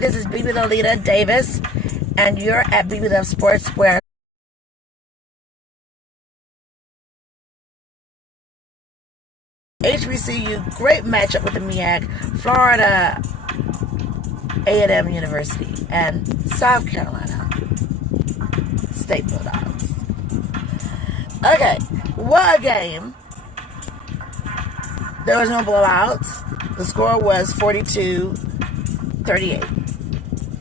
This is BB Lolita Davis, and you're at BB Love Sports, where HBCU, great matchup with the MEAC, Florida A&M University, and South Carolina State Bulldogs. Okay, what a game. There was no blowouts. The score was 42-38.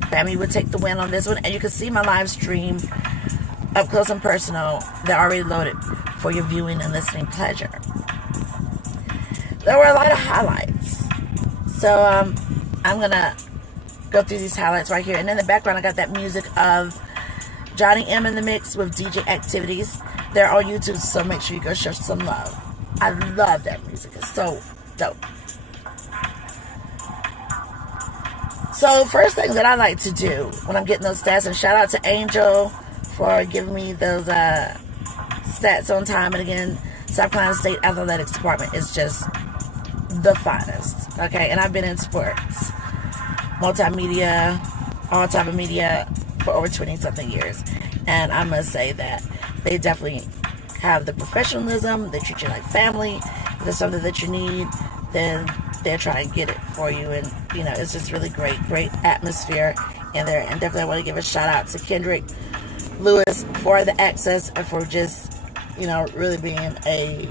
FAMU would take the win on this one, and you can see my live stream up close and personal. They're already loaded for your viewing and listening pleasure. There were a lot of highlights, so I'm gonna go through these highlights right here. And in the background, I got that music of Johnny M in the mix with DJ Activities. They're on YouTube, so make sure you go show some love. I love that music. It's so dope. So first thing that I like to do when I'm getting those stats, and shout out to Angel for giving me those stats on time. And again, South Carolina State Athletics Department is just the finest. Okay, and I've been in sports, multimedia, all type of media for over 20-something years. And I must say that they definitely have the professionalism. They treat you like family. If there's something that you need, then they're trying to get it for you. And, you know, it's just really great atmosphere in there. And definitely I want to give a shout out to Kendrick Lewis for the access and for just, you know, really being a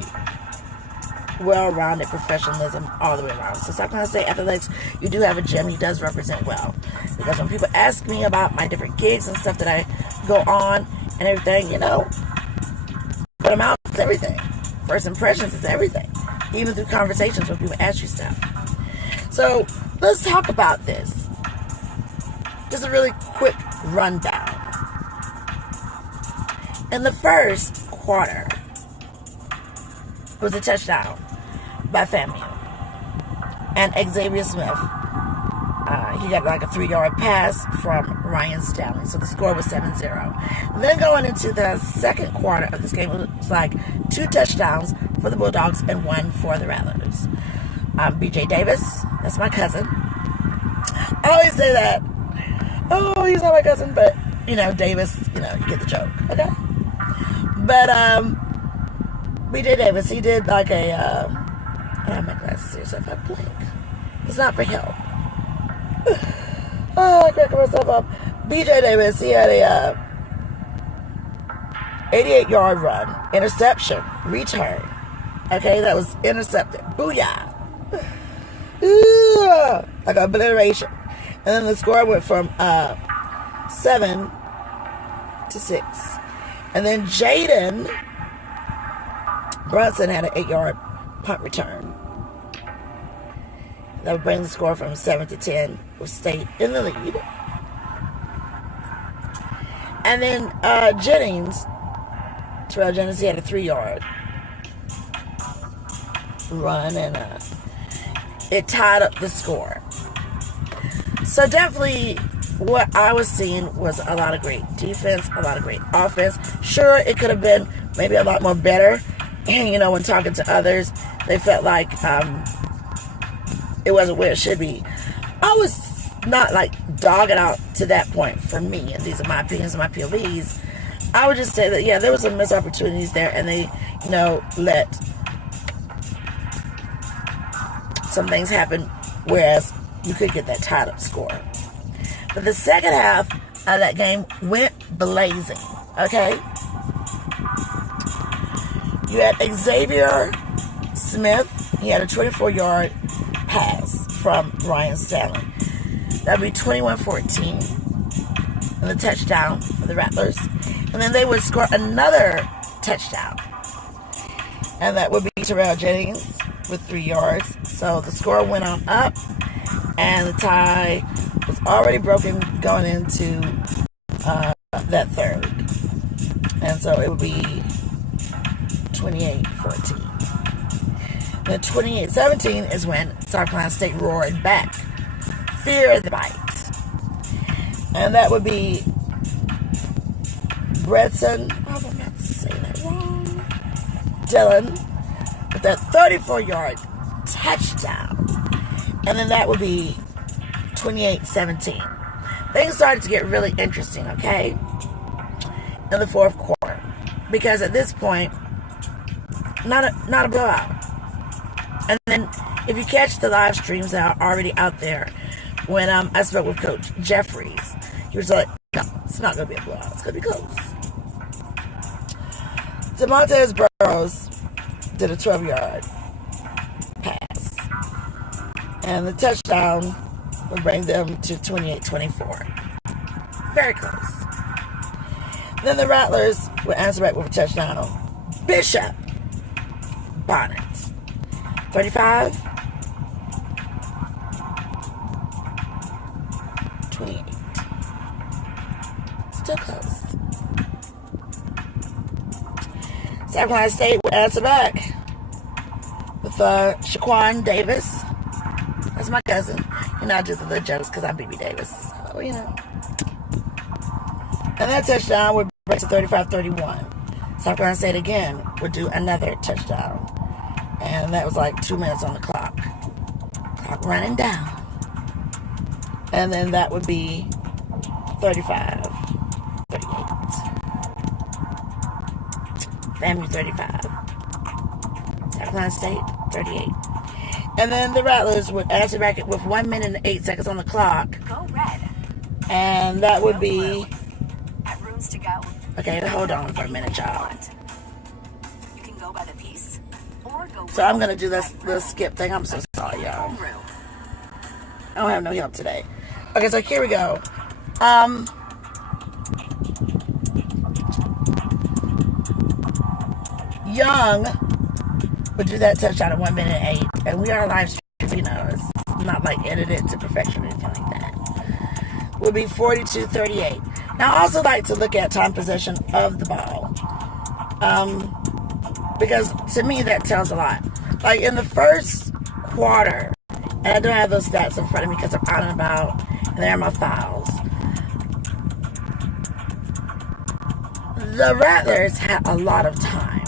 well-rounded professionalism all the way around. So South Carolina State Athletics, you do have a gym. He does represent well. Because when people ask me about my different gigs and stuff that I go on and everything, you know, put them out is everything. First impressions is everything. Even through conversations when people ask you stuff. So let's talk about this. Just a really quick rundown. In the first quarter was a touchdown by FAMU. And Xavier Smith, he got like a 3-yard pass from Ryan Stanley. So the score was 7-0. Then going into the second quarter of this game, it was like 2 touchdowns for the Bulldogs and 1 for the Rattlers. BJ Davis, that's my cousin. I always say that. Oh, he's not my cousin, but, you know, Davis, you know, you get the joke, okay? But, BJ Davis, he did like a, I have my glasses here, so if I blink, it's not for help. Oh, I cracked myself up. BJ Davis, he had a 88-yard run, interception, return. Okay, that was intercepted. Booyah! Ooh, like obliteration. And then the score went from 7-6. And then Jaden Brunson had an 8-yard punt return. That would bring the score from 7-10, with State in the lead. And then Terrell Jennings, he had a 3-yard run, and it tied up the score. So definitely what I was seeing was a lot of great defense, a lot of great offense. Sure, it could have been maybe a lot more better. And, you know, when talking to others, they felt like it wasn't where it should be. I was not like dogging out to that point for me, and these are my opinions and my POVs. I would just say that, yeah, there was some missed opportunities there, and they, you know, let some things happen, whereas you could get that tied up score. But the second half of that game went blazing, okay? You had Xavier Smith. He had a 24-yard pass from Ryan Stanley. That would be 21-14. And the touchdown for the Rattlers. And then they would score another touchdown. And that would be Terrell Jennings with 3 yards. So the score went on up. And the tie was already broken going into that third. And so it would be 28-14. Then 28-17 is when South Carolina State roared back. Fear the bite. And that would be Bredson. Oh, I'm not saying that wrong. Dylan with that 34-yard touchdown. And then that would be 28-17. Things started to get really interesting, okay, in the fourth quarter, because at this point, not a blowout. And then if you catch the live streams that are already out there, when I spoke with Coach Jeffries, he was like, no, it's not going to be a blowout. It's going to be close. Demontez Burrows did a 12-yard pass. And the touchdown would bring them to 28-24. Very close. Then the Rattlers would answer back with a touchdown. Bishop Bonnet. 35. 28. Still close. South Carolina State would answer back with Shaquan Davis. That's my cousin. You know, I do the little jokes because I'm BB Davis. So, you know. And that touchdown would break to 35-31. South Carolina State again would do another touchdown. And that was like 2 minutes on the clock. Clock running down. And then that would be 35-38. FAMU 35. South Carolina State 38. And then the Rattlers would answer back with 1 minute and 8 seconds on the clock. Go red. And that would be... At rooms to go. Okay, hold on for a minute, y'all. You can go by the piece or go. So I'm going to do this little skip thing. I'm so sorry, y'all. I don't have no help today. Okay, so here we go. Young would do that touchdown at 1 minute and 8. And we are live streaming, you know, it's not like edited to perfection or anything like that. Would be 42-38. Now, I also like to look at time possession of the ball. Because to me, that tells a lot. Like in the first quarter, and I don't have those stats in front of me because I'm out and about, and they're in my files. The Rattlers had a lot of time.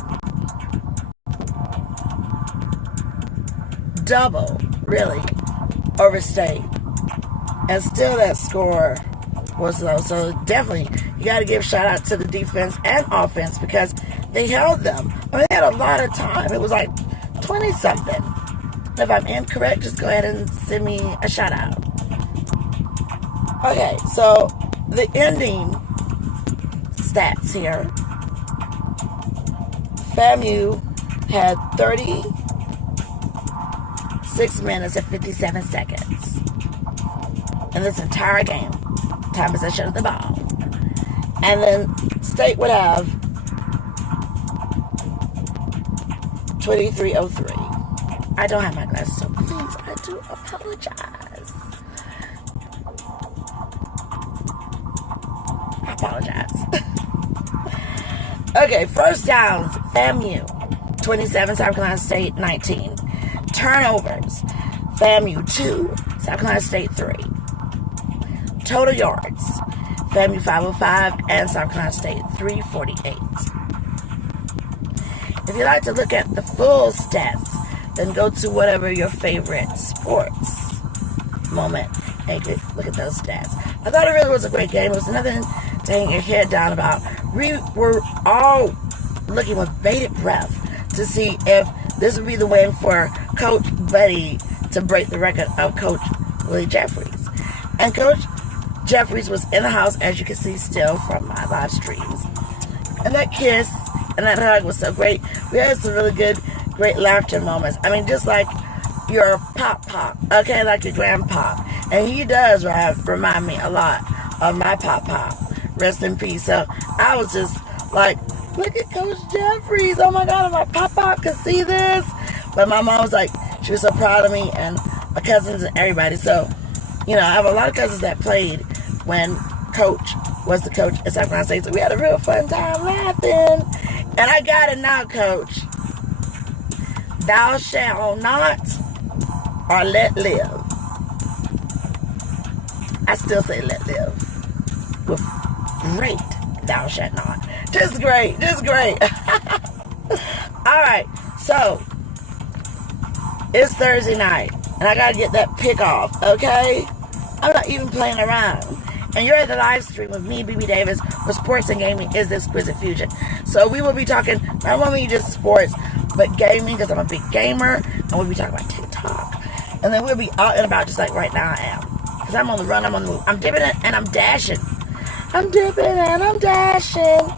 Double, really, over State. And still that score was low. So definitely, you got to give shout out to the defense and offense because they held them. I mean, they had a lot of time. It was like 20-something. If I'm incorrect, just go ahead and send me a shout out. Okay, so the ending stats here. FAMU had 36 minutes and 57 seconds in this entire game. Time possession of the ball. And then State would have 23:03. I don't have my glasses, so please, I do apologize. I apologize. Okay, first downs, FAMU 27, South Carolina State 19. Turnovers, FAMU 2, South Carolina State 3. Total yards, FAMU 505 and South Carolina State 348. If you'd like to look at the full stats, then go to whatever your favorite sports moment and look at those stats. I thought it really was a great game. It was nothing to hang your head down about. We were all looking with bated breath to see if this would be the win for Coach Buddy to break the record of Coach Willie Jeffries. And Coach Jeffries was in the house, as you can see still from my live streams. And that kiss and that hug was so great. We had some really good, great laughter moments. I mean, just like your pop, okay, like your grandpa. And he does remind me a lot of my pop. Rest in peace. So I was just like, look at Coach Jeffries. Oh my God, my pop could see this. But my mom was like, she was so proud of me and my cousins and everybody. So, you know, I have a lot of cousins that played when Coach was the coach at South Carolina State. So we had a real fun time laughing. And I got it now, Coach. Thou shalt not or let live. I still say let live. With great thou shalt not. Just great. Alright, so it's Thursday night. And I gotta get that pick off, okay? I'm not even playing around. And you're at the live stream with me, BB Davis, where sports and gaming is the exquisite fusion. So we will be talking not only just sports, but gaming, because I'm a big gamer, and we'll be talking about TikTok. And then we'll be out and about just like right now I am. Because I'm on the run, I'm on the move. I'm dipping and I'm dashing. I'm dipping and I'm dashing.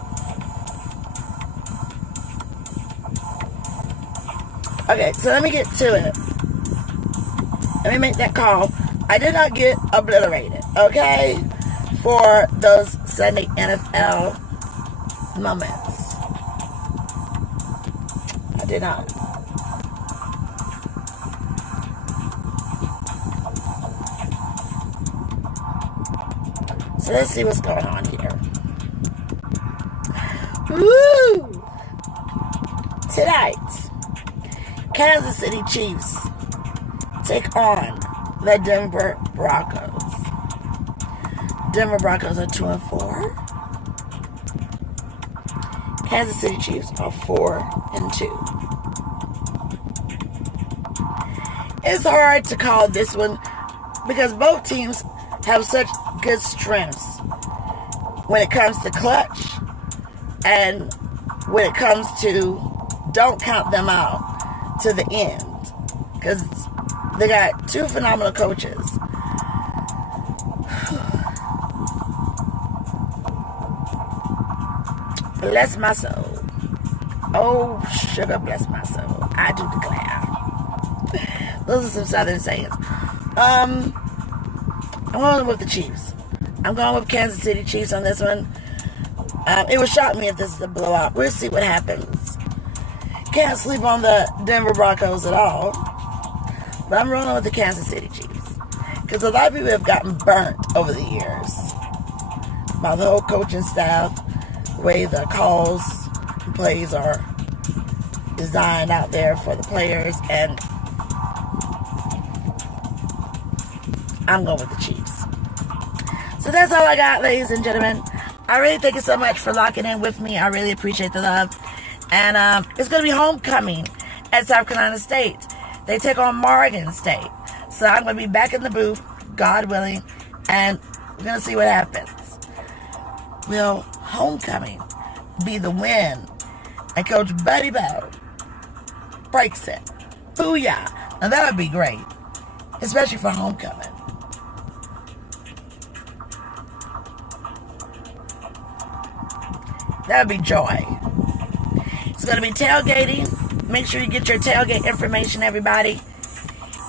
Okay, so let me get to it. Let me make that call. I did not get obliterated, okay? For those Sunday NFL moments. I did not. So let's see what's going on here. Woo! Tonight, Kansas City Chiefs take on the Denver Broncos. Denver Broncos are 2-4. Kansas City Chiefs are 4-2. It's hard to call this one because both teams have such good strengths when it comes to clutch and when it comes to don't count them out to the end, because they got two phenomenal coaches. Bless my soul. Oh, sugar, bless my soul. I do declare. Those are some Southern sayings. I'm going with the Chiefs. I'm going with Kansas City Chiefs on this one. It would shock me if this is a blowout. We'll see what happens. Can't sleep on the Denver Broncos at all. But I'm rolling with the Kansas City Chiefs. Because a lot of people have gotten burnt over the years by the whole coaching staff, the way the calls and plays are designed out there for the players. And I'm going with the Chiefs. So that's all I got, ladies and gentlemen. I really thank you so much for locking in with me. I really appreciate the love. And it's going to be homecoming at South Carolina State. They take on Morgan State. So I'm going to be back in the booth, God willing, and we're going to see what happens. Will homecoming be the win? And Coach Buddy Bow breaks it. Booyah. Now that would be great, especially for homecoming. That would be joy. It's going to be tailgating. Make sure you get your tailgate information, everybody.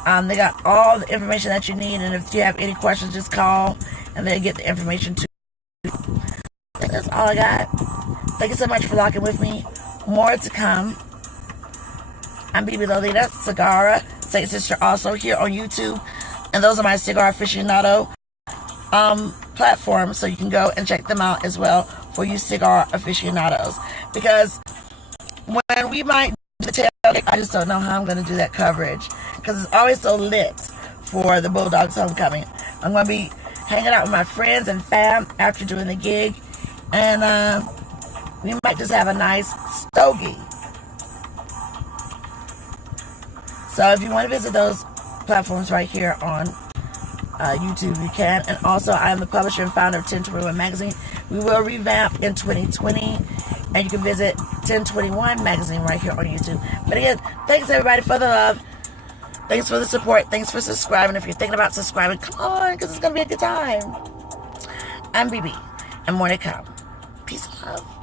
They got all the information that you need, and if you have any questions, just call, and they'll get the information to you. I think that's all I got. Thank you so much for locking with me. More to come. I'm BB Lolita, Cigar Saint Sister, also here on YouTube, and those are my Cigar Aficionado platforms, so you can go and check them out as well for you cigar aficionados. Because when we might do the tailgate, I just don't know how I'm going to do that coverage, because it's always so lit for the Bulldogs homecoming. I'm going to be hanging out with my friends and fam after doing the gig, and we might just have a nice stogie. So if you want to visit those platforms right here on YouTube, you can. And also, I am the publisher and founder of 1021 Magazine. We will revamp in 2020, and you can visit 1021 Magazine right here on YouTube. But again, thanks everybody for the love. Thanks for the support. Thanks for subscribing. If you're thinking about subscribing, come on, because it's going to be a good time. I'm BB, and more to come. Peace and love.